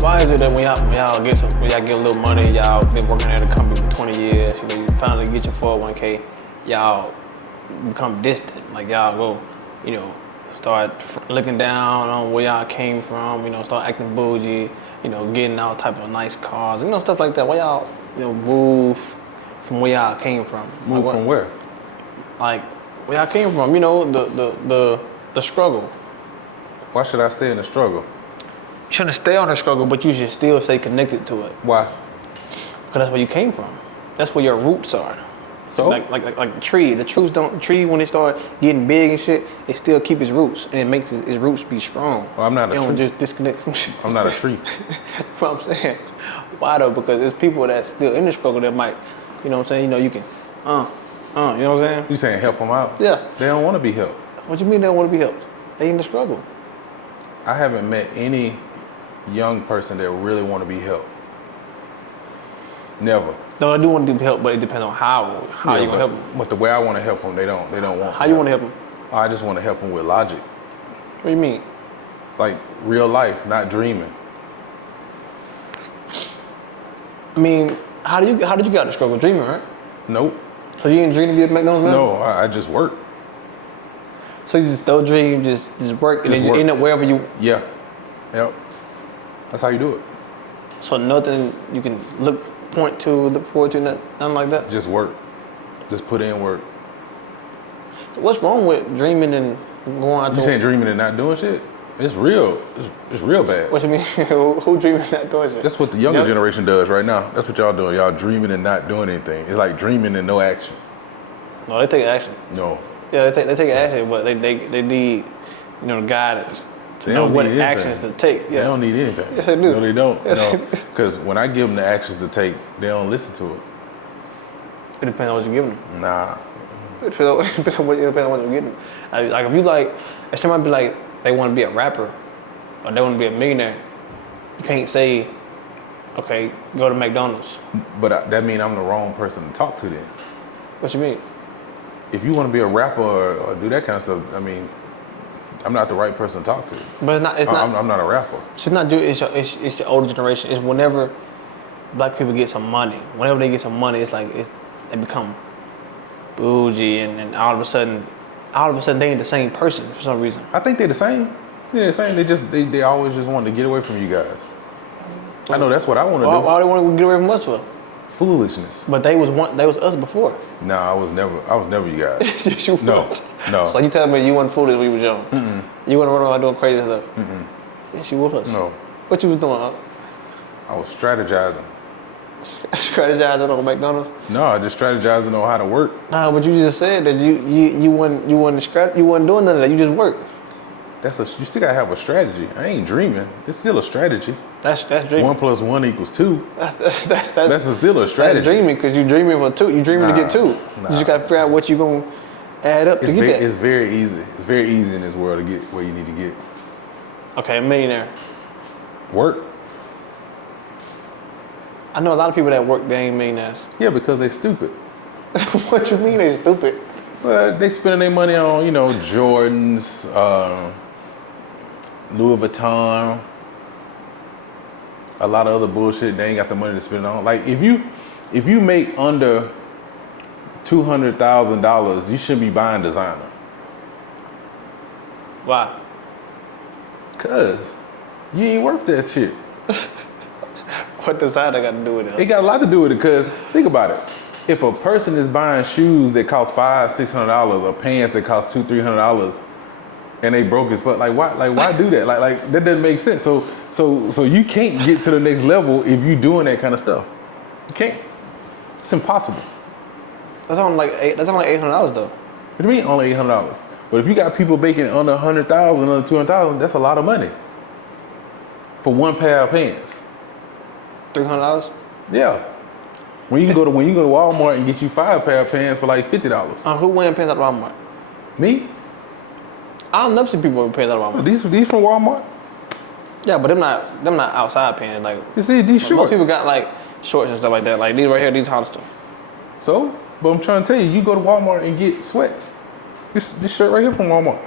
Why is it that when y'all get a little money, y'all been working at a company for 20 years, you finally get your 401k, y'all become distant, like y'all go, start looking down on where y'all came from, start acting bougie, getting all type of nice cars, stuff like that. Why y'all, move from where y'all came from? Move from where? Like where y'all came from, the struggle. Why should I stay in the struggle? You shouldn't stay on the struggle, but you should still stay connected to it. Why? Because that's where you came from. That's where your roots are. So? Like the tree. The tree when it start getting big and shit, it still keep its roots and it makes its roots be strong. Well, I'm not a tree. You don't just disconnect from shit. I'm not a tree. That's what I'm saying. Why though? Because there's people that's still in the struggle that might, you know what I'm saying? You can, you know what I'm saying? You saying help them out? Yeah. They don't want to be helped. What you mean they don't want to be helped? They in the struggle. I haven't met any young person that really want to be helped. Never. No, I do want to be helped, but it depends on how you gonna help them. But the way I want to help them, they don't want. How you want to help them? I just want to help them with logic. What do you mean? Like real life, not dreaming. I mean, how did you get out of the struggle? Dreaming, right? Nope. So you didn't dream to be a McDonald's man? No, I just work. So you just don't dream, just work, and then you end up wherever you. Yeah. Yep. That's how you do it. So nothing you can look forward to, nothing like that. Just work. Just put in work. So what's wrong with dreaming and going out? You saying dreaming and not doing shit? It's real. It's real bad. What you mean? Who dreaming and not doing shit? That's what the younger generation does right now. That's what y'all doing. Y'all dreaming and not doing anything. It's like dreaming and no action. No, they take action. No. Yeah, they take action, but they need guidance to know what actions to take. Yeah. They don't need anything. Yes, they do. No, they don't. Yes, No, because when I give them the actions to take, they don't listen to it. It depends on what you give them. Nah. It depends on what you're getting. Like if somebody be like they want to be a rapper or they want to be a millionaire, you can't say, okay, go to McDonald's. But that means I'm the wrong person to talk to then. What you mean? If you want to be a rapper or do that kind of stuff, I mean, I'm not the right person to talk to. But it's not. I'm not a rapper. It's not. It's your older generation. It's whenever black people get some money. Whenever they get some money, it's like they become bougie, and all of a sudden they ain't the same person for some reason. I think they're the same. They're the same. They always just wanted to get away from you guys. I know that's what I want to do. Why they want to get away from us for? Foolishness. But they was us before. No, I was never you guys. Yes, you No. So you telling me you wasn't foolish when you was young? Mm-mm. You wasn't running around doing crazy stuff? Mm-mm. Yes, you was. No. What you was doing? Huh? I was strategizing. Strategizing on McDonald's? No, I just strategizing on how to work. Nah, but you just said that you wasn't doing none of that. You just worked. You still gotta have a strategy. I ain't dreaming. It's still a strategy. That's dreaming. 1 + 1 = 2. That's still a strategy. That's dreaming because you dreaming for 2. You dreaming to get 2. Nah. You just gotta figure out what you gonna add up to get that. It's very easy. It's very easy in this world to get where you need to get. Okay, a millionaire. Work. I know a lot of people that work, they ain't millionaires. Yeah, because they stupid. What you mean they stupid? But they spending their money on, Jordans, Louis Vuitton, a lot of other bullshit they ain't got the money to spend on. Like if you make under $200,000, you shouldn't be buying designer. Why? Cause you ain't worth that shit. What designer got to do with it? It got a lot to do with it. Cause think about it. If a person is buying shoes that cost $500-$600 or pants that cost $200-$300 and they broke as fuck, like why do that? Like that doesn't make sense. So you can't get to the next level if you doing that kind of stuff. You can't. It's impossible. That's only like $800 though. What do you mean only $800? But if you got people making under $100,000, under $200,000, that's a lot of money for one pair of pants. $300? Yeah. When you can go to Walmart and get you 5 pair of pants for like $50. Who wearing pants at Walmart? Me? I don't never see people wearing pants at Walmart. These from Walmart? Yeah, but them not outside pants. Like you see, these shorts. Most people got like shorts and stuff like that. Like these right here, these Hollister. So, but I'm trying to tell you, you go to Walmart and get sweats. This shirt right here from Walmart.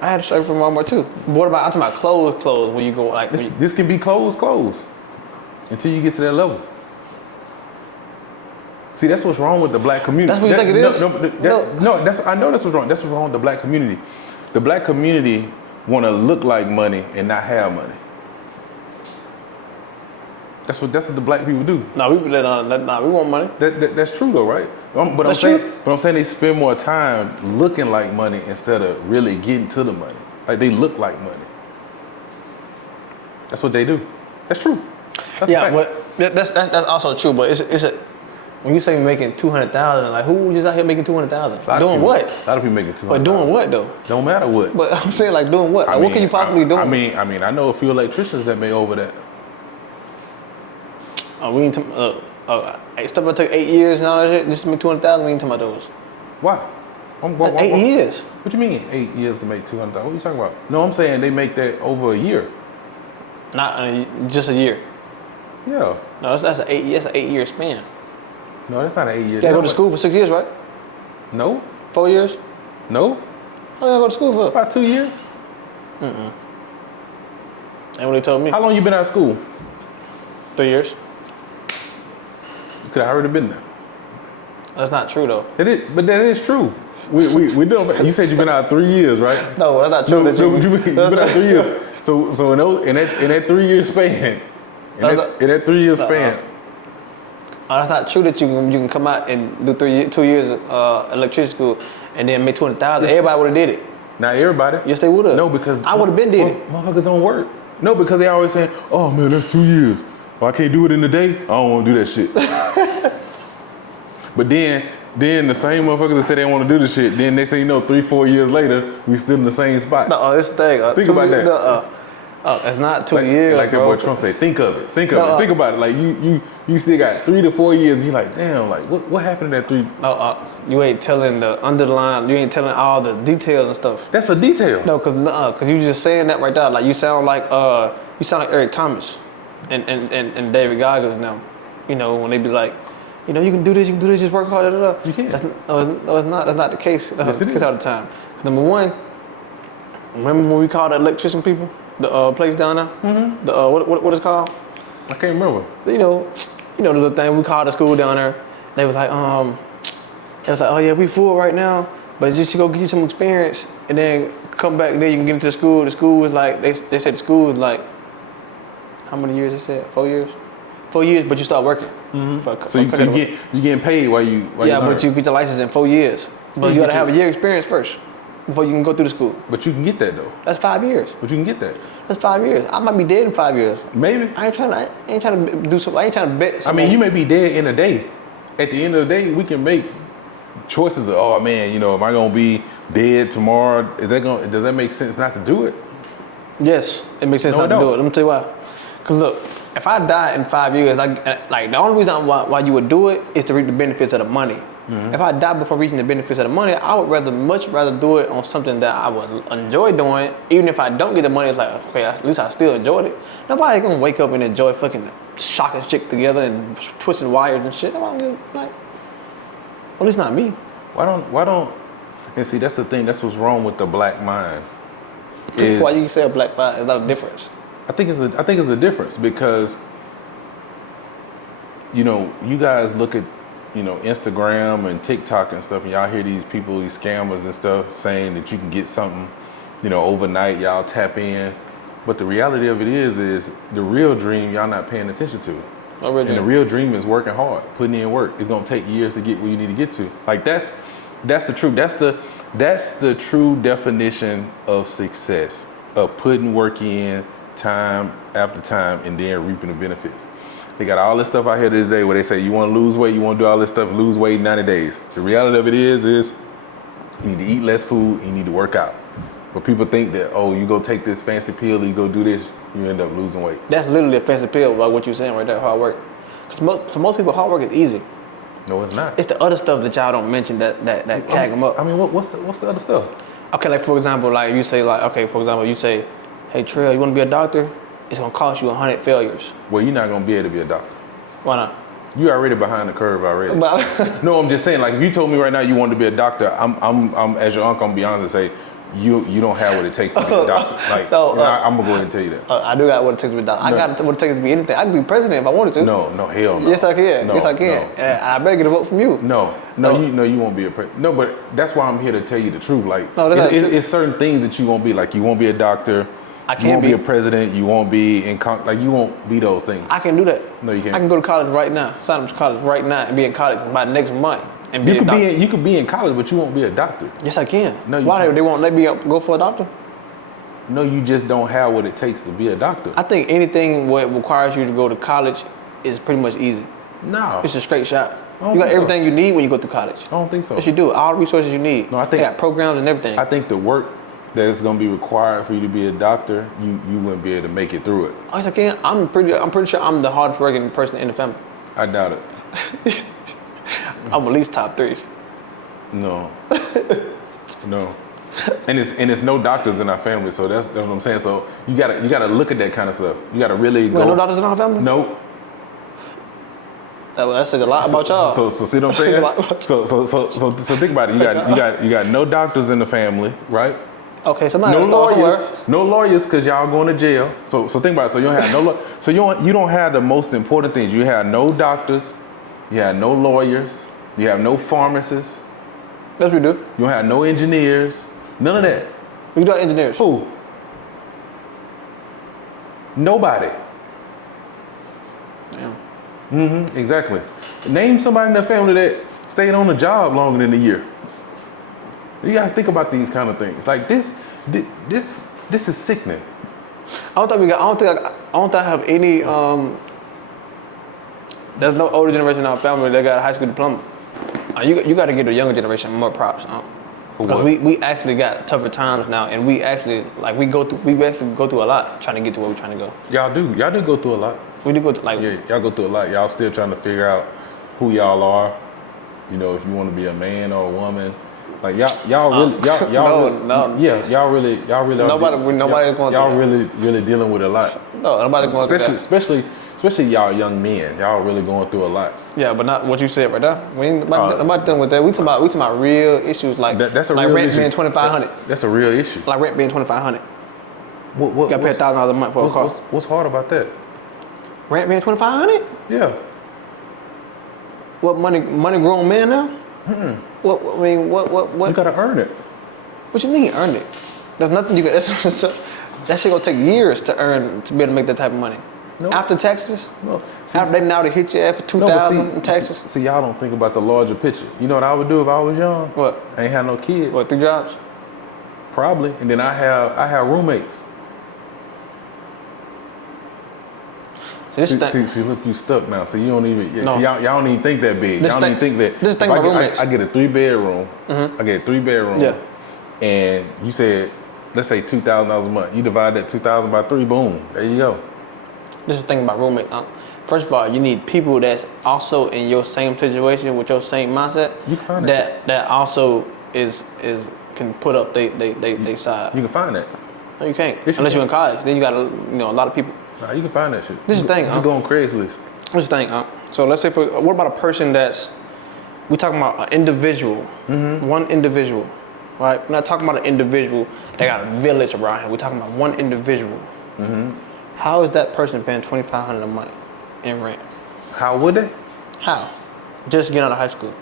I had a shirt from Walmart too. But what about, I'm talking about clothes when you go like. This can be clothes, until you get to that level. See, that's what's wrong with the black community. That's what you think it is? No, I know that's what's wrong. That's what's wrong with the black community. The black community want to look like money and not have money. That's what the black people do. No, we want money. That's true though, right? But I'm saying they spend more time looking like money instead of really getting to the money. Like they look like money. That's what they do. That's true. That's that's also true. But it's a when you say making 200,000, like who just out here making 200,000? Doing what? A lot of people making 200,000. But doing what though? Don't matter what. But I'm saying like doing what? Like, what can you possibly do? I mean, I know a few electricians that make over that. We ain't stuff that took 8 years and all that shit. Just to make 200,000. We ain't talking about those. Why? 8 years. What you mean 8 years to make 200,000? What are you talking about? No, I'm saying they make that over a year. Not just a year. Yeah. No, that's an 8 year span. No, that's not an 8 year. You gotta go to school for 6 years, right? No. 4 years? No. What you gotta go to school for? About 2 years. Ain't what they told me. How long you been out of school? 3 years. You could have already been there. That's not true though. But that is true. We don't. You said you've been out 3 years, right? No, that's not true. You've been out 3 years. So in that 3 year span, in that 3 year span. That's not true that you can come out and do 2 years electrician school and then make 200,000. Everybody would have did it. Not everybody. Yes, they would have. No, because I would have been did it. Motherfuckers don't work. No, because they always saying, "Oh man, that's 2 years. Oh, I can't do it in a day. I don't want to do that shit." But then the same motherfuckers that say they want to do the shit, then they say, 3-4 years later, we still in the same spot. No, this thing. Think about that. It's not 2 years. Like that boy Trump say, think of it. Think about it. Like you still got 3 to 4 years. And you're like, damn. Like what happened in that 3? You ain't telling the underline. You ain't telling all the details and stuff. That's a detail. No, cause you just saying that right there. Like you sound like Eric Thomas, and David Goggins now. When they be like, you can do this. Just work hard. You can. It's not. That's not the case. That's not the case all the time. Number one, remember when we called the electrician people? The place down there, the what is it called? I can't remember. The little thing we called the school down there. They was like, oh yeah, we full right now, but just to go get you some experience and then come back. Then you can get into the school. The school was like they said the school was like how many years? They said 4 years. 4 years, but you start working. So you getting paid while you yeah, learn. but you get your license in 4 years. But you gotta have a year experience first before you can go through the school. But you can get that though. That's 5 years. But you can get that. That's 5 years. I might be dead in 5 years. Maybe. I ain't trying to do something. I ain't trying to bet. I mean, you may be dead in a day. At the end of the day, we can make choices of, oh man, am I gonna be dead tomorrow? Does that make sense not to do it? Yes, it makes sense not to do it. Let me tell you why. Cause look, if I die in 5 years, like the only reason why you would do it is to reap the benefits of the money. If I die before reaching the benefits of the money, I would much rather do it on something that I would enjoy doing. Even if I don't get the money, it's like, okay, at least I still enjoyed it. Nobody gonna wake up and enjoy fucking shocking shit together and twisting wires and shit. Nobody like, at least not me. Why don't? And see, that's the thing. That's what's wrong with the black mind. Why you say a black mind is not a difference? I think it's a difference because you guys look at Instagram and TikTok and stuff, and y'all hear these people, these scammers and stuff, saying that you can get something, overnight. Y'all tap in, but the reality of it is the real dream y'all not paying attention to. And the real dream is working hard, putting in work. It's gonna take years to get where you need to get to. Like that's the truth. That's the true definition of success, of putting work in time after time and then reaping the benefits. They got all this stuff out here this day where they say you want to lose weight, you want to do all this stuff, lose weight in 90 days. The reality of it is you need to eat less food, you need to work out. But people think that, you go take this fancy pill, you go do this, you end up losing weight. That's literally a fancy pill, like what you're saying right there, hard work. Because for most people, hard work is easy. No, it's not. It's the other stuff that y'all don't mention that tag them up. I mean, what's the other stuff? Okay, like for example, like you say, you say, hey Trail, you want to be a doctor? It's gonna cost you 100 failures. Well, you're not gonna be able to be a doctor. Why not? You already behind the curve already. No, I'm just saying, like if you told me right now you wanted to be a doctor, I'm as your uncle, I'm gonna be honest and say, you don't have what it takes to be a doctor. Like, I'm gonna go ahead and tell you that. I do got what it takes to be a doctor. I got what it takes to be anything. I can be president if I wanted to. No, hell no. Yes, I can. No, yes, I can. no. And I better get a vote from you. No, you won't be a president. No, but that's why I'm here to tell you the truth. Like, no, it's certain things that you won't be. Like, you won't be a doctor. I can't you won't be a president. You won't be you won't be those things. I can do that. No, you can't. I can go to college right now. Sign up to college right now and be in college by next month. And you could be in college, but you won't be a doctor. Yes, I can. No, why they won't let me go for a doctor? No, you just don't have what it takes to be a doctor. I think anything what requires you to go to college is pretty much easy. No, it's a straight shot. You got everything you need when you go through college. I don't think so. Yes, you do. All the resources you need. No, I think they got programs and everything. I think the work that's going to be required for you to be a doctor, you wouldn't be able to make it through it. Oh, yes, I can. I'm pretty sure I'm the hardest working person in the family. I doubt it. I'm at least top 3. No. No. And it's no doctors in our family, so that's what I'm saying. So you gotta look at that kind of stuff. You gotta really go. No doctors in our family? Nope. That says a lot about y'all. So see what I'm saying? so think about it. You got no doctors in the family, right? Okay, somebody no lawyers. Somewhere. No lawyers because y'all going to jail. So think about it. So you don't have so you don't have the most important things. You have no doctors. You have no lawyers. You have no pharmacists. Yes, we do. You don't have no engineers. None of that. We got engineers. Who? Nobody. Damn. Mm-hmm. Exactly. Name somebody in the family that stayed on the job longer than a year. You gotta think about these kind of things. Like this is sickening. I don't think I have any. There's no older generation in our family that got a high school diploma. You got to give the younger generation more props. Because we actually got tougher times now, and we actually we go through a lot trying to get to where we're trying to go. Y'all do go through a lot. We do go through y'all go through a lot. Y'all still trying to figure out who y'all are. You know, if you want to be a man or a woman. Like y'all really really dealing with a lot. No, nobody going through that. Especially y'all young men. Y'all really going through a lot. Yeah, but not what you said right there. We ain't about dealing with that. We talking about real issues like that's a like real rent issue. being $2,500. That's a real issue. Like rent being $2,500. What got to pay $1,000 a month for a car. What's hard about that? Rent being $2,500? Yeah. What money grown man now? Mm-mm. What? You gotta earn it. What you mean earn it? There's nothing you can. That shit gonna take years to earn to be able to make that type of money. No. After taxes? No. After they now to hit your ass for $2,000 in taxes? See, y'all don't think about the larger picture. You know what I would do if I was young? What? I ain't have no kids. What, 3 jobs? Probably. And then I have roommates. See, look, you stuck now. So you don't even. No. See, y'all don't even think that big. Y'all don't even think that. Just think about roommates. I get a 3-bedroom. Mm-hmm. I get a 3-bedroom. Yeah. And you said, let's say $2,000 a month. You divide that 2,000 by 3. Boom. There you go. Just the thing about roommates. First of all, you need people that's also in your same situation with your same mindset. You can find that also can put up they side. You can find that. No, you can't. Unless you're in college. Then you got a lot of people. Nah, you can find that shit. This is the thing. You go on Craigslist. This is the thing. So let's say what about a person we talking about an individual, mm-hmm. one individual, right? We're not talking about an individual that got a village around here. We're talking about one individual. Mm-hmm. How is that person paying $2,500 a month in rent? How would they? How? Just getting out of high school.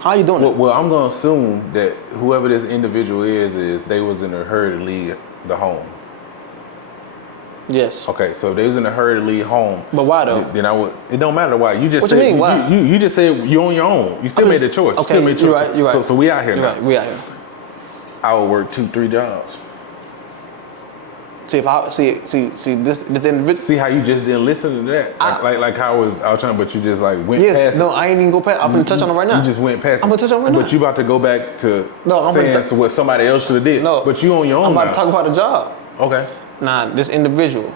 How are you doing that? Well, I'm gonna assume that whoever this individual is they was in a hurry to leave the home. Yes. Okay, so if they was in a hurry to leave home. But why though? Then I would. It don't matter why. You just what said you mean, why? You just said you're on your own. You still made the choice. Okay, you still made the choice. You're right. So we out here you're now. Right. We out here. I would work 2-3 jobs. See if I see this. See how you just didn't listen to that. Like how I was trying, but you just like went past. No, I ain't even go past. I'm gonna touch on it right now. You just went past. I'm gonna touch on it right now. But you about to go back to saying what somebody else should have did. No, but you on your own. I'm about now. to talk about the job. Okay. Nah, this individual,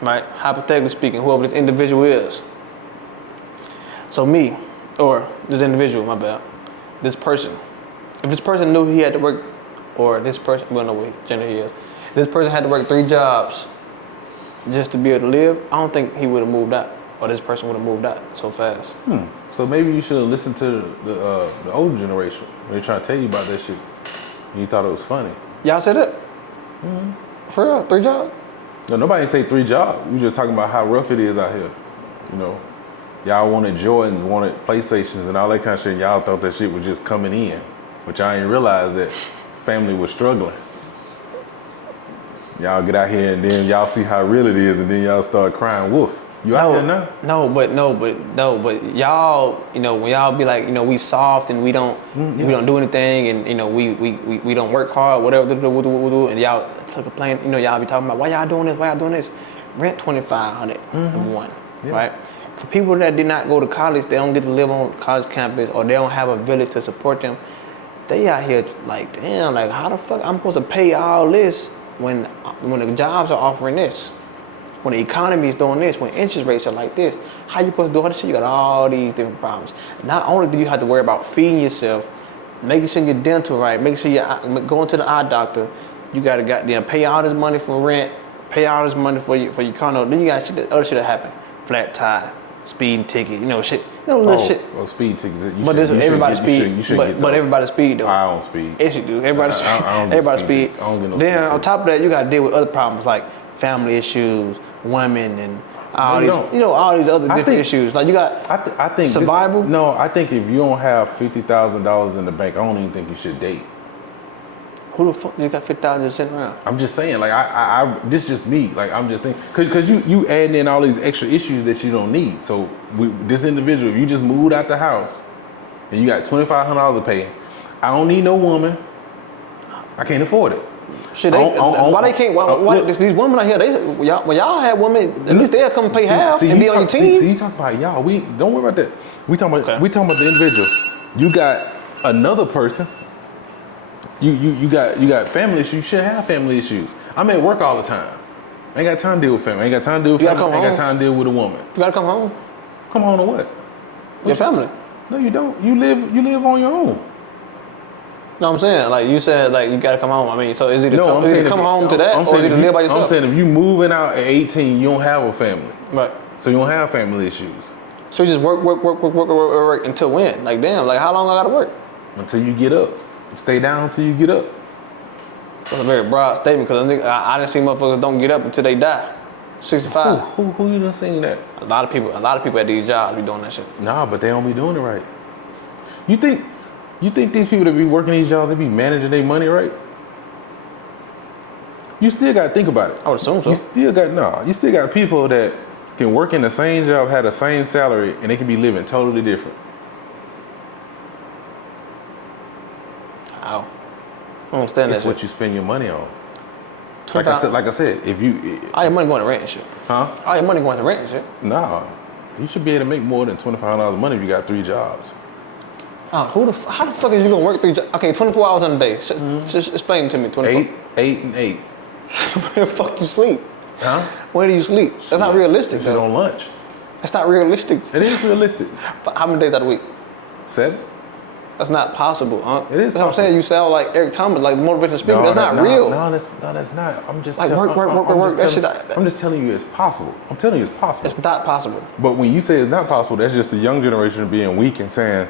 right? Hypothetically speaking, whoever this individual is. So me, or this individual, my bad. This person. If this person knew he had to work, or this person, we don't know what gender he is. This person had to work 3 jobs just to be able to live. I don't think he would have moved out, or this person would have moved out so fast. So maybe you should have listened to the older generation. They're trying to tell you about that shit. You thought it was funny. Y'all said it? For real? 3 jobs? No, nobody ain't say 3 jobs. We just talking about how rough it is out here. You know, y'all wanted Jordans, wanted PlayStations, and all that kind of shit. Y'all thought that shit was just coming in, but y'all ain't realize that family was struggling. Y'all get out here and then y'all see how real it is, and then y'all start crying wolf. You out here now? No, but y'all, you know, when y'all be like, you know, we soft and we don't do anything, and you know, we don't work hard, whatever, and y'all complain, you know, y'all be talking about why y'all doing this, rent $2,500 number one, right? For people that did not go to college, they don't get to live on college campus, or they don't have a village to support them. They out here like, damn, like how the fuck I'm supposed to pay all this when the jobs are offering this? When the economy is doing this, when interest rates are like this, how you supposed to do all this shit? You got all these different problems. Not only do you have to worry about feeding yourself, making sure your dental right, making sure you're going to the eye doctor, you got to goddamn pay all this money for rent, pay all this money for your condo. Then you got other shit that happen. Flat tire, speeding ticket, you know, shit, little shit. Well, speed tickets. But everybody speed. But everybody speed though. I don't speed. Yes, you do. Everybody speed. Everybody speed. I don't get no then speed on top of that, you got to deal with other problems like family issues, women, and all these, you know, all these other different issues. Like you got I think survival. I think if you don't have $50,000 in the bank, I don't even think you should date. Who the fuck you got $50,000 just sitting around? I'm just saying, like I this is just me. Like I'm just thinking, cause you adding in all these extra issues that you don't need. So this individual, if you just moved out the house and you got $2,500 to pay, I don't need no woman. I can't afford it. Shit, why they can't? Why these women out here? When y'all had women, at least they'll come pay half and be on your team. See, you talk about y'all. We don't worry about that. We talking about the individual. You got another person. You got family issues. You shouldn't have family issues. I'm at work all the time. I ain't got time to deal with family. I ain't got time to deal with family. I ain't got time to deal with a woman. You gotta come home. Come home to what? Your family. No, you don't. You live on your own. No, I'm saying, like you said, like you gotta come home. I mean, so is it to come home to that, or is it to live by yourself? I'm saying if you moving out at 18, you don't have a family. Right. So you don't have family issues. So you just work until when? Like damn, like how long I gotta work? Until you get up. Stay down until you get up. That's a very broad statement, because I didn't see motherfuckers don't get up until they die. 65. Who you done seen that? A lot of people at these jobs be doing that shit. Nah, but they don't be doing it right. You think these people that be working these jobs, they be managing their money right? You still got to think about it. I would assume so. You still got people that can work in the same job, have the same salary, and they can be living totally different. How? I don't understand that. It's what you spend your money on. Like I said, if you all your money going to rent and shit. Huh? All your money going to rent and shit. Nah, you should be able to make more than $2,500 a month if you got 3 jobs. How the fuck is you gonna work 3 jobs? Okay, 24 hours in a day. Just explain to me. 24. 8 and 8. Where the fuck you sleep? Huh? Where do you sleep? That's not realistic. You on lunch. That's not realistic. It is realistic. How many days out of the week? 7. That's not possible, huh? It is. That's what I'm saying. You sound like Eric Thomas, like motivational speaker. That's not real. No, that's not. I'm just like work. I'm just telling you it's possible. I'm telling you it's possible. It's not possible. But when you say it's not possible, that's just the young generation being weak and saying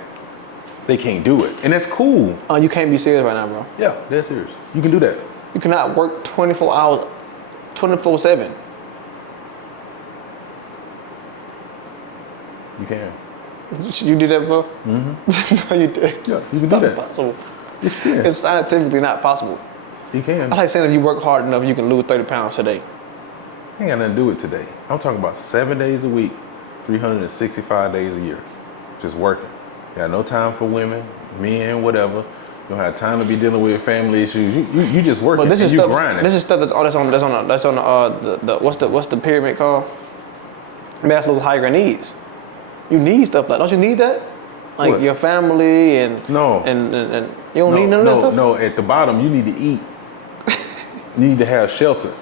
they can't do it, and that's cool. You can't be serious right now, bro. Yeah, that's serious. You can do that. You cannot work 24 hours, 24/7. You can. You did that before? Mm-hmm. No, you did. Yeah, you can do that. Possible. Yes, you can. It's scientifically not possible. You can. I like saying if you work hard enough, you can lose 30 pounds today. Ain't got nothing to do with today. I'm talking about 7 days a week, 365 days a year, just working. You got no time for women, men, whatever. You don't have time to be dealing with family issues. You just working. But this is and stuff. Grinding. This is stuff that's on the what's the pyramid called? Maslow's hierarchy needs. You need stuff like. Don't you need that? Like what? Your family and no and you don't need none of that stuff. No, at the bottom you need to eat. You need to have shelter.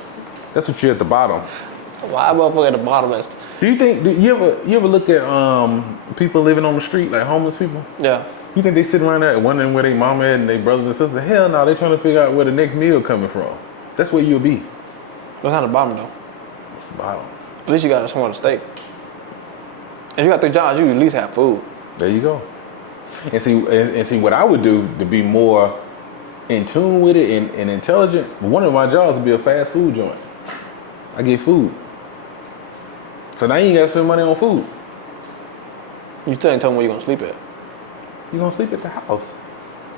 That's what you're at the bottom. Why motherfucker at the bottom? Do you ever look at people living on the street, like homeless people? Yeah. You think they sit around there wondering where their mama at and their brothers and sisters? Hell no, they trying to figure out where the next meal coming from. That's where you'll be. That's not the bottom though. That's the bottom. At least you got somewhere to stay. If you got 3 jobs, you at least have food. There you go. And see what I would do to be more in tune with it and intelligent, one of my jobs would be a fast food joint. I get food. So now you ain't gotta spend money on food. You still ain't telling me where you gonna sleep at. You gonna sleep at the house.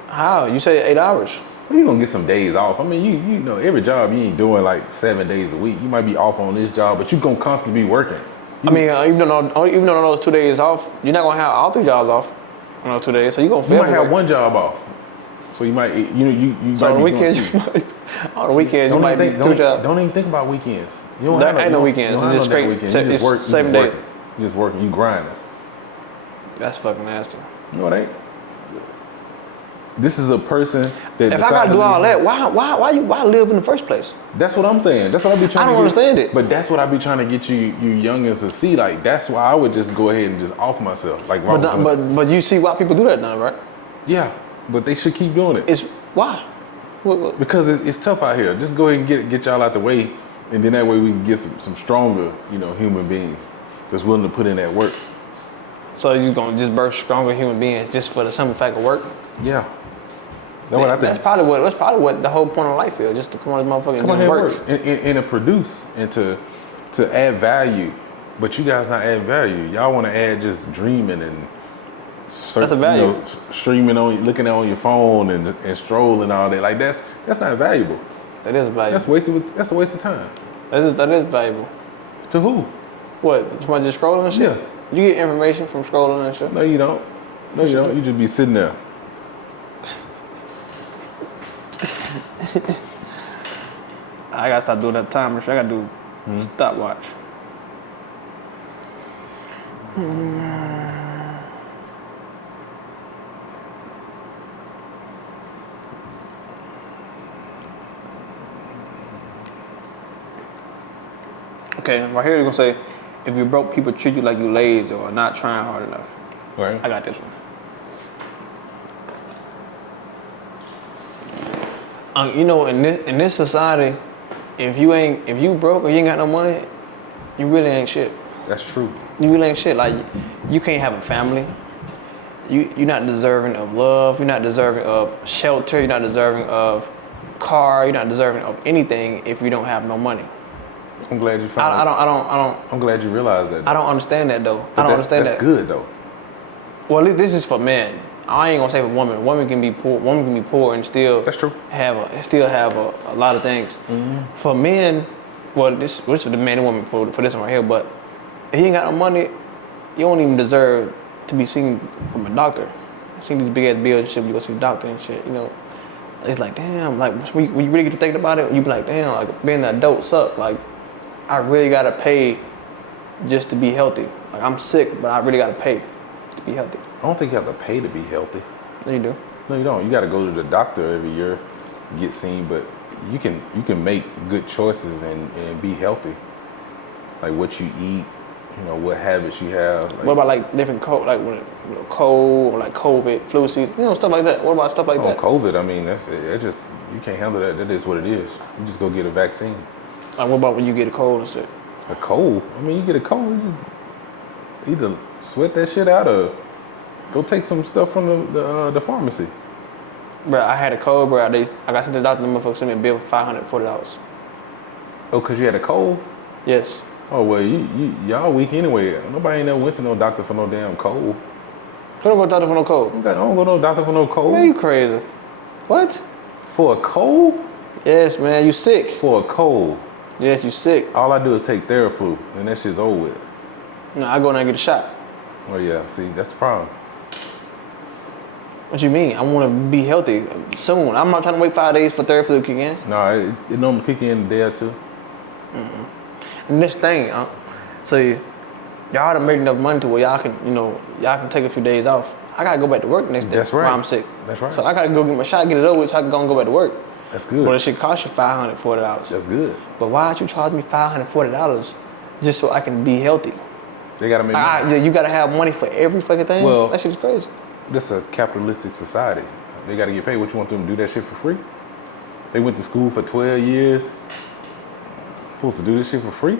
How? You say 8 hours. Well, you gonna get some days off. I mean, you know, every job you ain't doing like 7 days a week. You might be off on this job, but you gonna constantly be working. Even on those 2 days off, you're not gonna have all 3 jobs off on those 2 days. So you gonna fail. You might have one job off. So you might, you so might on be weekends, on the weekends you might be 2 jobs. Don't even think about weekends. You don't There ain't no weekends. You It's just straight. weekends. You just work. 7 days. You just working. You grinding. That's fucking nasty. No, it ain't. This is a person that. If I gotta do all that, why live in the first place? That's what I'm saying. That's what I be trying. I don't understand it. But that's what I be trying to get you youngins to see. Like that's why I would just go ahead and just off myself. Like, but you see why people do that now, right? Yeah, but they should keep doing it. It's why? What? Because it's tough out here. Just go ahead and get y'all out the way, and then that way we can get some stronger, human beings that's willing to put in that work. So you gonna just birth stronger human beings just for the simple fact of work? Yeah. That's what I think. That's probably what the whole point of life is, just to come on this motherfucker and just work. And to produce and to add value. But you guys not add value. Y'all want to add just dreaming and that's a value. Streaming looking on your phone and strolling all that. Like that's not valuable. That is valuable. That's a waste of time. That is valuable. To who? What? You want just scrolling and shit? Yeah. You get information from scrolling and shit? No, you don't. No, you don't. You just be sitting there. I gotta stop doing that timer shit. I gotta do stopwatch. Okay, right here you're gonna say, if you're broke, people treat you like you lazy or not trying hard enough. Right. I got this one. In this society, if you broke or you ain't got no money, you really ain't shit. That's true. You really ain't shit. Like you can't have a family. You're not deserving of love. You're not deserving of shelter. You're not deserving of car. You're not deserving of anything if you don't have no money. I'm glad you found I don't. I'm glad you realized that. I don't understand that though. But I don't understand that. That's good though. Well, this is for men. I ain't gonna say for women. Women can be poor. Women can be poor and still. That's true. Have a lot of things. Mm-hmm. For men, well, this is the man and woman for this one right here. But if you ain't got no money, you don't even deserve to be seen from a doctor. Seen these big ass bills and shit. You go see a doctor and shit. It's like damn. Like when you really get to thinking about it, you be like damn. Like being an adult suck. Like I really gotta pay just to be healthy. Like I'm sick, but I really gotta pay to be healthy. I don't think you have to pay to be healthy. No, you do. No, you don't. You got to go to the doctor every year, get seen, but you can make good choices and be healthy. Like what you eat, what habits you have. Like, what about like different cold, like when cold or like COVID, flu season, stuff like that? What about stuff like that? COVID, I mean, that's just you can't handle that. That is what it is. You just go get a vaccine. Like what about when you get a cold and shit? A cold? I mean, you get a cold, you just either sweat that shit out or go take some stuff from the pharmacy. Bro, I had a cold, bro. I got to the doctor, the motherfucker sent me a bill for $540. Oh, cause you had a cold? Yes. Oh well, y'all weak anyway. Nobody ain't never went to no doctor for no damn cold. Who don't go to doctor for no cold? I don't go to no doctor for no cold. Man, you crazy. What? For a cold? Yes, man, you sick. For a cold? Yes, you sick. All I do is take Theraflu, and that shit's over with. No, I go in there and get a shot. Oh yeah, see, that's the problem. What you mean? I want to be healthy soon. I'm not trying to wait 5 days for Theraflu to kick in. No, it don't kick in a day or two. Mm-hmm. And this thing, so y'all done made enough money to where y'all can take a few days off. I gotta go back to work the next day. That's right. While I'm sick. That's right. So I gotta go get my shot, get it over with, so I can go back to work. That's good. But it should cost you $540. That's good. But why don't you charge me $540 just so I can be healthy? They gotta make money. You gotta have money for every fucking thing? Well, that shit's crazy. This is a capitalistic society. They gotta get paid. What you want them to do that shit for free? They went to school for 12 years. Supposed to do this shit for free?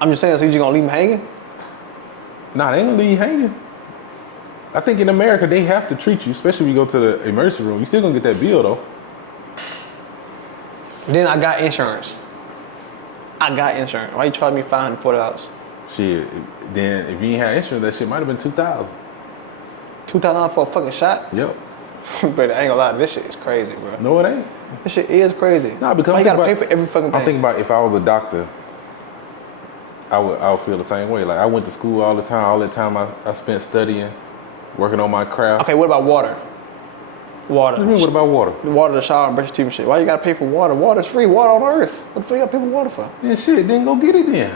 I'm just saying, so you just gonna leave them hanging? Nah, they ain't gonna leave you hanging. I think in America they have to treat you, especially when you go to the emergency room. You still gonna get that bill though. Then I got insurance. Why you charging me $540? Shit. Then if you ain't had insurance, that shit might have been $2,000. $2,000 for a fucking shot? Yep. But I ain't gonna lie, this shit is crazy, bro. No, it ain't. This shit is crazy. Nah, because why you gotta pay for every fucking thing? I'm thinking about if I was a doctor, I would feel the same way. Like I went to school all the time. All that time I spent studying, working on my craft. Okay, what about water? Water. What do you mean, what about water? The water, the shower, and brush your teeth and shit. Why you gotta pay for water? Water's free. Water on Earth. What the fuck you gotta pay for water for? Yeah, shit. Then go get it then.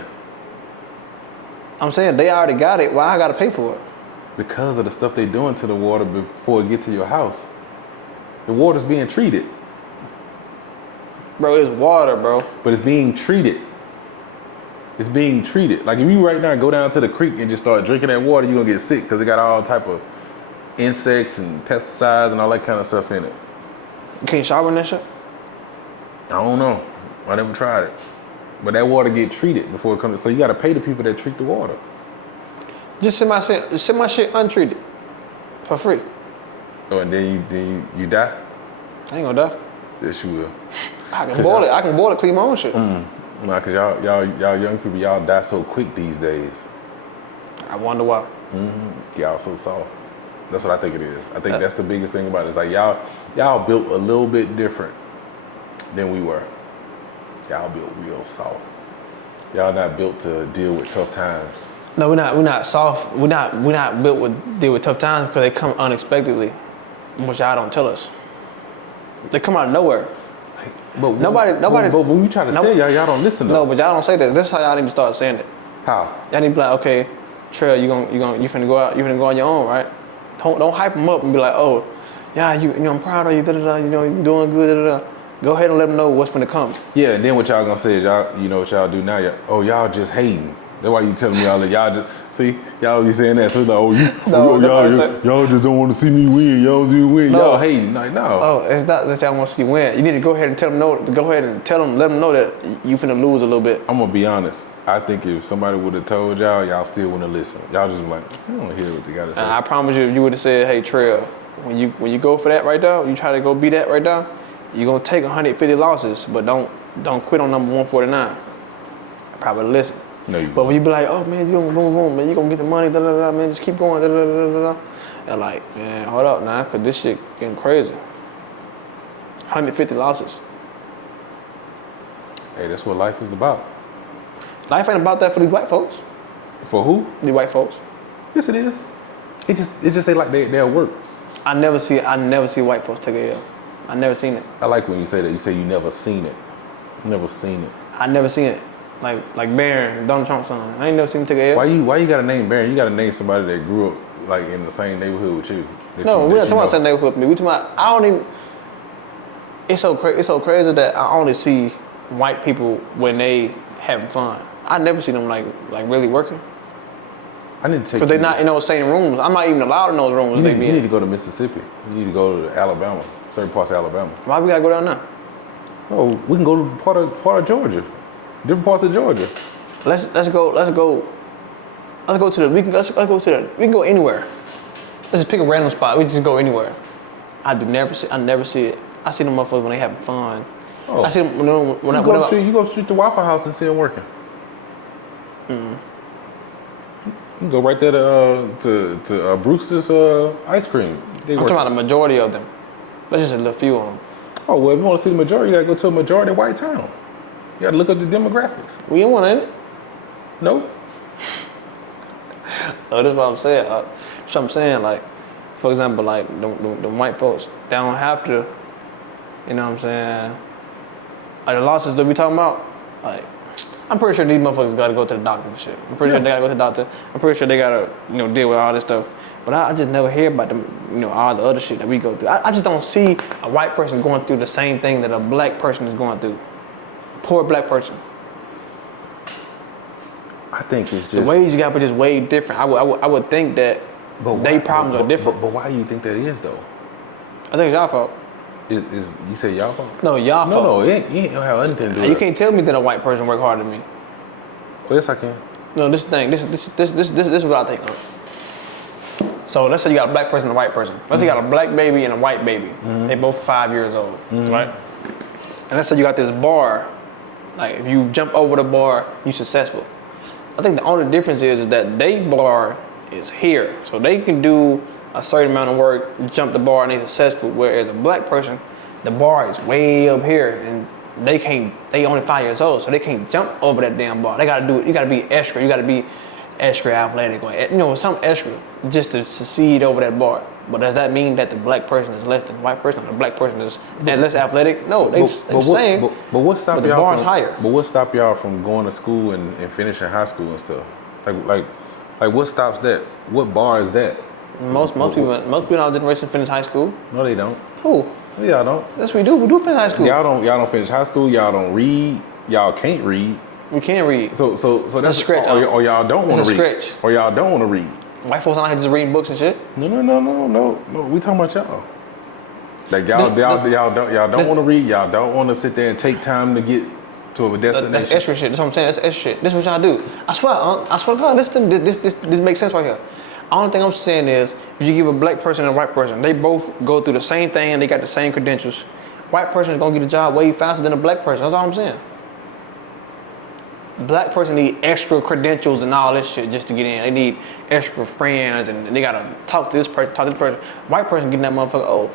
I'm saying they already got it. Why I gotta pay for it? Because of the stuff they doing to the water before it get to your house. The water's being treated. Bro, it's water, bro. But it's being treated. It's being treated. Like if you right now go down to the creek and just start drinking that water, you're gonna get sick because it got all type of insects and pesticides and all that kind of stuff in it. You can't shower in that shit? I don't know. I never tried it. But that water get treated before it comes. So you gotta pay the people that treat the water. Just send my shit untreated for free. Oh, and then you die? I ain't gonna die. Yes, you will. I can boil it. I can boil it, clean my own shit. Nah, cause y'all young people, y'all die so quick these days. I wonder why. Y'all so soft. That's what I think it is. I think that's the biggest thing about it. It's like y'all built a little bit different than we were. Y'all built real soft. Y'all not built to deal with tough times. No, we're not soft. We're not built to deal with tough times because they come unexpectedly, which y'all don't tell us. They come out of nowhere. But nobody. But when we try to tell y'all don't listen though. No, but y'all don't say that. This is how y'all need to start saying it. How? Y'all need to be like, okay, Trail, you finna go out. You finna go on your own, right? Don't hype them up and be like, oh, yeah, you know, I'm proud of you. Da da da. You know, you doing good. Da da da. Go ahead and let them know what's finna come. Yeah, and then what y'all gonna say is y'all, you know what y'all do now? Y'all just hating. That's why you telling me all that. Y'all just see, y'all be saying that. So it's like, y'all just don't want to see me win. Y'all do win. No. Y'all hating. Like, no. Oh, it's not that y'all want to see you win. You need to go ahead and tell them no. Go ahead and let them know that you finna lose a little bit. I'm gonna be honest. I think if somebody would have told y'all still wouldn't listen. Y'all just be like, I don't hear what they gotta say. I promise you, if you would have said, hey, Trail, when you go for that right now, you try to go beat that right now, you're gonna take 150 losses, but don't quit on number 149. I probably listen. No, you but when you be like, oh man, you don't boom, man, you gonna get the money, da da da, man, just keep going, da da da da da. And like, man, hold up now, cause this shit getting crazy. 150 losses. Hey, that's what life is about. Life ain't about that for these white folks. For who? The white folks. Yes, it is. It just they like they'll work. I never see white folks take a L. I never seen it. I like when you say that. You say you never seen it. Never seen it. I never seen it. Like Barron, Donald Trump's son. I ain't never seen him take a L. Why you gotta name Barron? You gotta name somebody that grew up like in the same neighborhood with you. No, we're not talking about the same neighborhood with me. We talking about I don't even. It's so crazy that I only see white people when they having fun. I never see them like really working. I need to take. Because they're not in those same rooms. I'm not even allowed in those rooms. You need to go to Mississippi. You need to go to Alabama. Certain parts of Alabama. Why we gotta go down there? Oh, we can go to part of Georgia. Different parts of Georgia. Let's go to the we can go anywhere. Let's just pick a random spot. We just go anywhere. I never see it. I see them motherfuckers when they having fun. Oh. I see them when you go straight to Waffle House and see them working. You can go right there to Brewster's ice cream. I'm talking about the majority of them. That's just a little few of them. Oh, well, if you want to see the majority, you got to go to a majority white town. You got to look up the demographics. We ain't one, ain't it? Nope. Oh, that's what I'm saying. That's what I'm saying. Like, for example, like the white folks, they don't have to, you know what I'm saying? Like the losses that we talking about, like, I'm pretty sure these motherfuckers got to go to the doctor and shit. I'm pretty sure they got to go to the doctor. I'm pretty sure they got to, deal with all this stuff. But I just never hear about them, all the other shit that we go through. I just don't see a white person going through the same thing that a black person is going through. Poor black person. I think it's just the ways you got, but just way different. I would think that their problems are different. But why do you think that is though? I think it's y'all fault. Is you say y'all fault? No, y'all fault. No, it ain't have anything to do with it. You can't tell me that a white person work harder than me. Oh, yes, I can. No, this thing. This is what I think of. So let's say you got a black person and a white person. Let's say you got a black baby and a white baby. They both 5 years old, right? And let's say you got this bar. Like if you jump over the bar, you're successful. I think the only difference is that they bar is here. So they can do a certain amount of work, jump the bar, and they're successful. Whereas a black person, the bar is way up here, and they only 5 years old, so they can't jump over that damn bar. They gotta do it. You gotta be extra. You gotta be extra athletic, or some extra just to succeed over that bar. But does that mean that the black person is less than the white person, or the black person is less athletic? No, they're saying. But what stopped y'all? The bar is higher. But what stopped y'all from going to school and finishing high school and stuff? Like what stops that? What bar is that? Most people in our generation finish high school. No, they don't. Who? Y'all don't. Yes, we do. We do finish high school. Y'all don't finish high school. Y'all don't read. Y'all can't read. We can't read. So that's a stretch. Or y'all don't want to read. Stretch. Or y'all don't want to read. White folks not here just reading books and shit. No. We talking about y'all. Like y'all don't want to read. Y'all don't want to sit there and take time to get to a destination. That's extra shit. That's what I'm saying. That's extra shit. This is what y'all do. I swear to God, this makes sense right here. Only thing I'm saying is, if you give a black person and a white person, they both go through the same thing and they got the same credentials. White person is gonna get a job way faster than a black person. That's all I'm saying. Black person need extra credentials and all this shit just to get in. They need extra friends and they gotta talk to this person, talk to this person. White person getting that motherfucker, oh,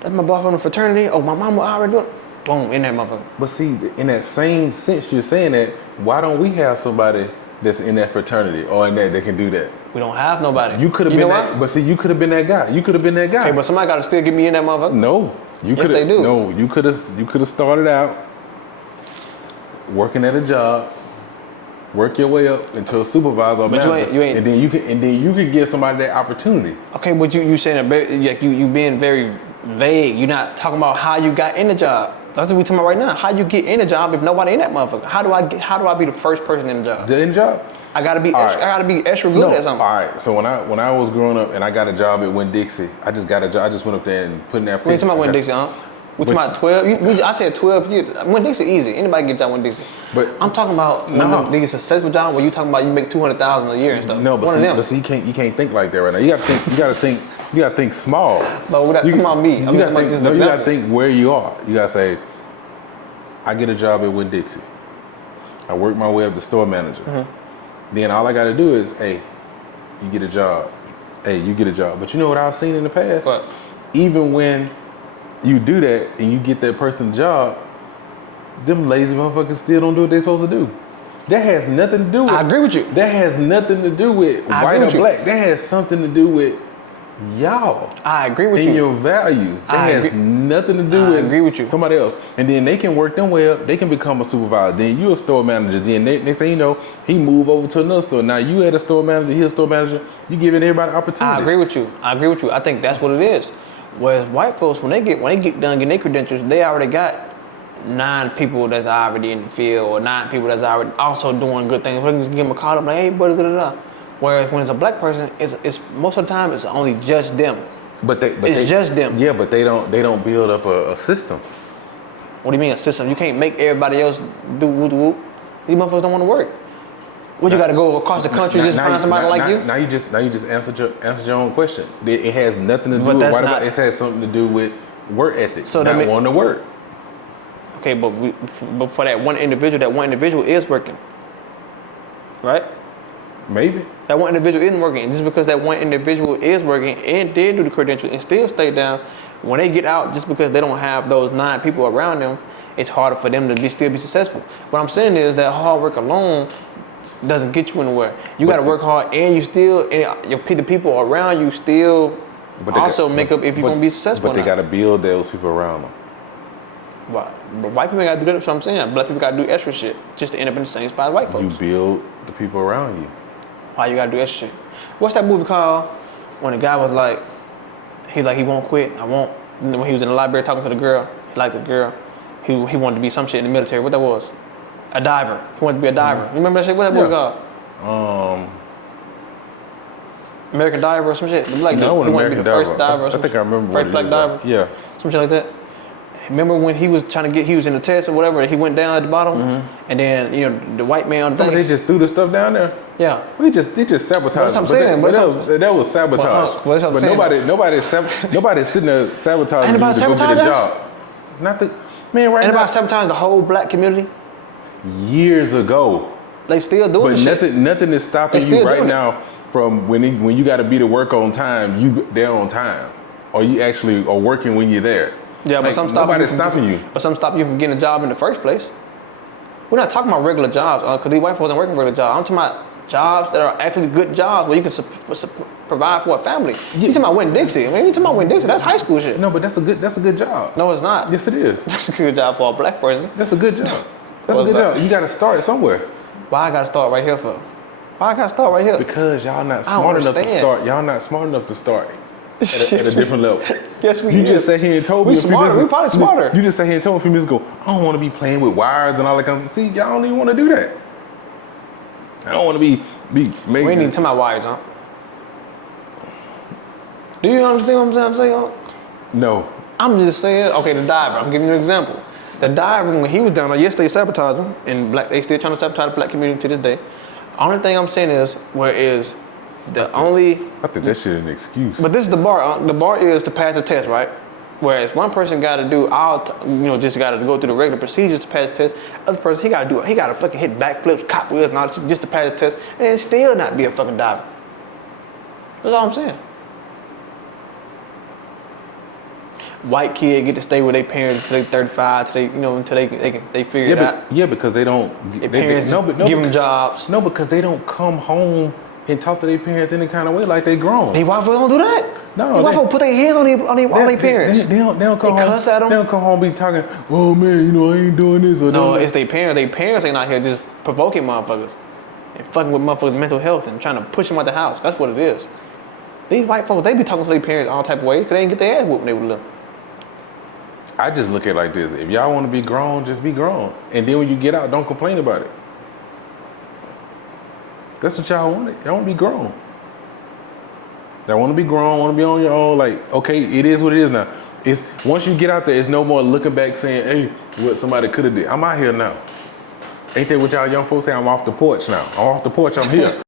that's my boss from the fraternity. Oh, my mama already doing it. Boom, in that motherfucker. But see, in that same sense you're saying that, why don't we have somebody that's in that fraternity or in that can do that? We don't have nobody. You could have been that, but see, you could have been that guy. You could have been that guy. Okay, but somebody gotta still get me in that motherfucker. No, you could. Yes, they do. No, you could have started out working at a job, work your way up into a supervisor or manager, and then you can give somebody that opportunity. Okay, but you saying that you being very vague. You're not talking about how you got in the job. That's what we talking about right now. How you get in the job if nobody in that motherfucker? How do I be the first person in the job? In the job? I gotta be extra good at something. All right. So when I was growing up and I got a job at Winn-Dixie, I just got a job. I just went up there and put in that. We ain't talking about Winn-Dixie, huh? We talking about 12. I said 12 years. Winn-Dixie easy. Anybody get a job Winn-Dixie. But I'm talking about these successful jobs where you talking about you make $200,000 a year and stuff. No, but see, you can't think like that right now. You gotta think small. But we're not talking about me. You gotta think where you are. You gotta say, I get a job at Winn-Dixie. I work my way up to store manager. Mm-hmm. Then all I gotta do is, hey, you get a job. Hey, you get a job. But you know what I've seen in the past? What? Even when you do that and you get that person a job, them lazy motherfuckers still don't do what they're supposed to do. That has nothing to do with. I agree with you. That has nothing to do with white or black. That has something to do with y'all. I agree with you. And your values. That has nothing to do with. I agree with you. Somebody else. And then they can work them way up. They can become a supervisor. Then you a store manager. Then they say, he moved over to another store. Now you at a store manager. He a store manager. You giving everybody opportunities. I agree with you. I think that's what it is. Whereas white folks, when they get done getting their credentials, they already got 9 people that's already in the field or 9 people that's already also doing good things. We can just give them a call up like, hey, buddy, da. Whereas when it's a black person, it's most of the time it's only just them. But it's just them. Yeah, but they don't build up a system. What do you mean a system? You can't make everybody else do whoop whoop. These motherfuckers don't want to work. You got to go across the country just to find somebody like you? Now you just answered your own question. It has nothing to do with white. It has something to do with work ethic. So not wanting to work. Okay, but for that one individual is working, right? Maybe. That one individual isn't working. And just because that one individual is working and did do the credentials and still stay down, when they get out, just because they don't have those 9 people around them, it's harder for them to still be successful. What I'm saying is that hard work alone doesn't get you anywhere. You got to work hard, and you still, the people around you still also make up if you're going to be successful. But they got to build those people around them. But white people got to do that. That's what I'm saying. Black people got to do extra shit just to end up in the same spot as white folks. You build the people around you. Why you got to do extra shit? What's that movie called? When the guy was like, he won't quit. I won't. When he was in the library talking to the girl, he liked the girl. He wanted to be some shit in the military. What that was? A diver. He wanted to be a diver. You remember that shit? What that movie called? American Diver or some shit. Like he wanted to be the first diver or some I think I remember first black diver. Yeah. Some shit like that. remember when he was he was in the test or whatever, he went down at the bottom, and then, you know, the white man on the thing. They just threw the stuff down there? Yeah. They just sabotaged. That's what I'm saying. That was sabotage. Well, that's what I'm saying. Nobody's sitting there sabotaging you Anybody to go get a sabotage job. Not the man right now. Anybody sabotage the whole black community? Years ago. They still doing But shit. nothing is stopping you right now from when you got to be to work on time, you there on time. Or you actually are working when you're there. Yeah, but nobody's stopping you. But some stop you from getting a job in the first place. We're not talking about regular jobs, because these white folks aren't working regular jobs. I'm talking about jobs that are actually good jobs where you can provide for a family. You talking about Winn-Dixie? I mean, you talking about Winn-Dixie? That's high school shit. No, but that's a good job. No, it's not. Yes, it is. That's a good job for a black person. That's a good job. That's a good job. You got to start somewhere. Why I got to start right here for? Why I got to start right here? Because y'all not smart enough to start. Y'all not smart enough to start at a different level. Yes, we You just sat here and told me. We smarter. We probably smarter. You just sat here and told me a few minutes ago, I don't want to be playing with wires and all that kind of stuff. See, y'all don't even want to do that. I don't want to be making. We ain't even talking about wires, huh? Do you understand what I'm saying? No. I'm just saying, okay, the diver. I'm giving you an example. The diver, when he was down there, yes, they sabotaged him, and they still trying to sabotage the black community to this day. Only thing I'm saying is, I think that shit is an excuse. But this is the bar. The bar is to pass the test, right? Whereas one person got to do just got to go through the regular procedures to pass the test. Other person, he got to fucking hit backflips, cop wheels, and all that shit just to pass the test, and then still not be a fucking diver. That's all I'm saying. White kid get to stay with their parents until they 35, until they figure it out. Yeah, because they don't. Their parents give them jobs. No, because they don't come home and talk to their parents any kind of way like they grown. These white folks don't do that. No, these white folks put their hands on their parents. They don't come home. Cuss at them. They don't come home and be talking. Oh man, I ain't doing this or no. It's their parents. Their parents ain't out here just provoking motherfuckers and fucking with motherfuckers' mental health and trying to push them out the house. That's what it is. These white folks, they be talking to their parents all type of ways because they ain't get their ass whooped when they were little. I just look at it like this. If y'all want to be grown, just be grown. And then when you get out, don't complain about it. That's what y'all want. Y'all want to be grown. Y'all want to be grown, want to be on your own. Like, okay, it is what it is now. It's once you get out there, it's no more looking back saying, hey, what somebody could have did. I'm out here now. Ain't that what y'all young folks say? I'm off the porch now. I'm off the porch, I'm here.